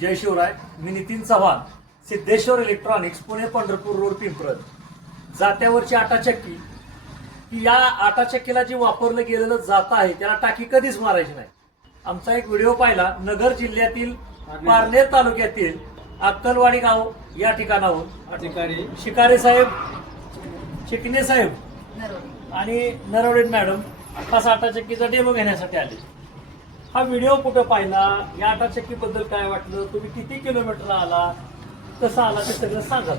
जय शिवराय. मी Nitin Chavan, Siddheshwar electronics, Pune Pandharpur road, Pimpalad. जात्यावरची आटाचक्की की या आटाचक्कीला जे वापरलं गेलेलं जातं आहे त्याला टाकी कधीच मारायची नाही. आमचा एक व्हिडिओ पाहिला नगर जिल्ह्यातील पारनेर तालुक्यातील अक्कलवाडी गाव या ठिकाणाहून शिकारे साहेब, चिकणे साहेब आणि नरवडे मॅडम खास आटाचक्कीचा डेमो घेण्यासाठी आले. हा व्हिडिओ कुठं पाहिला, या आटाचक्कीबद्दल काय वाटलं, तुम्ही किती किलोमीटर आला, कसं आला ते सगळं सांगा.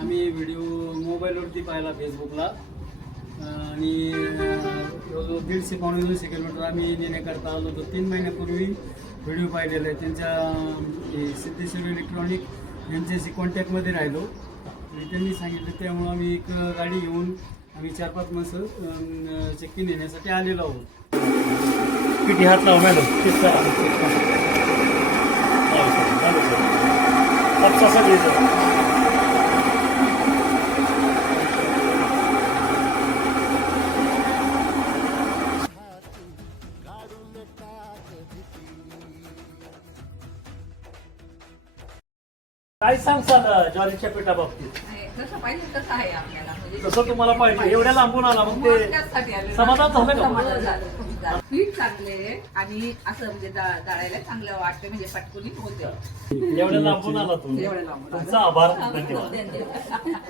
आम्ही व्हिडिओ मोबाईलवरती पाहिला फेसबुकला आणि 150-150 किलोमीटर आम्ही नेण्याकरता आलो होतो. 3 महिन्यापूर्वी व्हिडिओ पाहिलेला आहे त्यांच्या सिद्धेश्वर इलेक्ट्रॉनिक यांच्याशी कॉन्टॅक्टमध्ये राहिलो आणि त्यांनी सांगितलं. त्यामुळं आम्ही एक गाडी घेऊन आम्ही 4-5 माणसं चक्की नेण्यासाठी आलेलो आहोत. किती हात लावा मॅडम, काय सांगसाल ज्वारीच्या पिठा बाबतीत? कसं पाहिजे तसं आहे आपल्याला, म्हणजे तसं तुम्हाला पाहिजे. एवढ्या लांबून आला मग ते समाधान झालं का? पीठ चांगले आणि असं म्हणजे दळायला चांगलं वाटते, म्हणजे पटकुनी होते. एवढ्या लांबून आला तुम्ही, एवढ्या लांबून तुमचा आभार, धन्यवाद. धन्यवाद.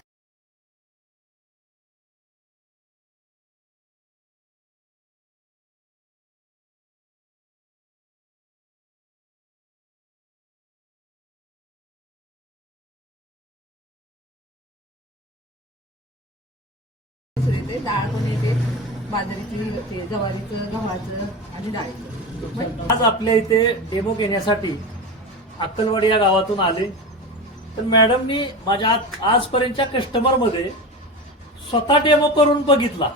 डाळ पण येते, बाजरीची, ज्वारीचं, गव्हाचं आणि डाळीचं. आज आपल्या इथे डेमो घेण्यासाठी अक्कलवाडी या गावातून आले. तर मॅडमनी माझ्या आजपर्यंतच्या कस्टमरमध्ये स्वतः डेमो करून बघितला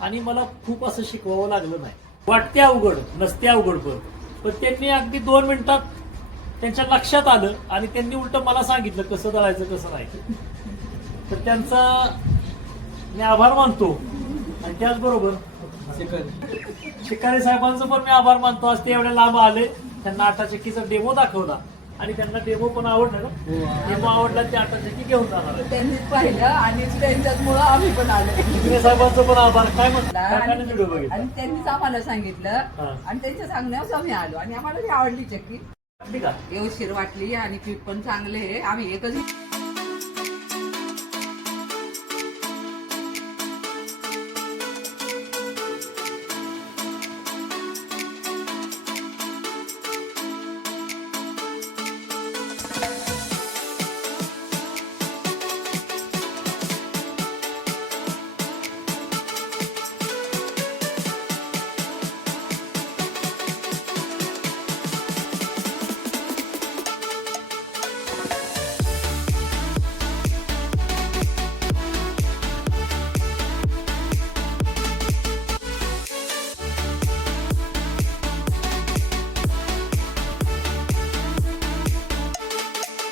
आणि मला खूप असं शिकवावं लागलं नाही. वाटते अवघड, नसते अवघड, पण त्यांनी अगदी 2 मिनिटात त्यांच्या लक्षात आलं आणि त्यांनी उलट मला सांगितलं कसं दळायचं कसं नाही. तर त्यांचा मी आभार मानतो आणि त्याचबरोबर शिकारे साहेबांचं पण मी आभार मानतो. आज ते एवढ्या लांब आले, त्यांना आटाचक्कीचा डेमो दाखवला आणि त्यांना डेमो पण आवडला ना. डेमो आवडला, ते आटाचक्की घेऊन जाणार. त्यांनीच पाहिलं आणि त्यांच्यामुळं आम्ही पण आलो. शिकारे साहेबांचं पण आभार. काय म्हटलं व्हिडिओ बघितला आणि त्यांनीच आम्हाला सांगितलं आणि त्यांच्या सांगण्यावर आम्ही आलो आणि आम्हाला ती आवडली चक्की. ठीक आहे, व्यवस्थित वाटली आणि पीठ पण चांगले आहे. आम्ही एकच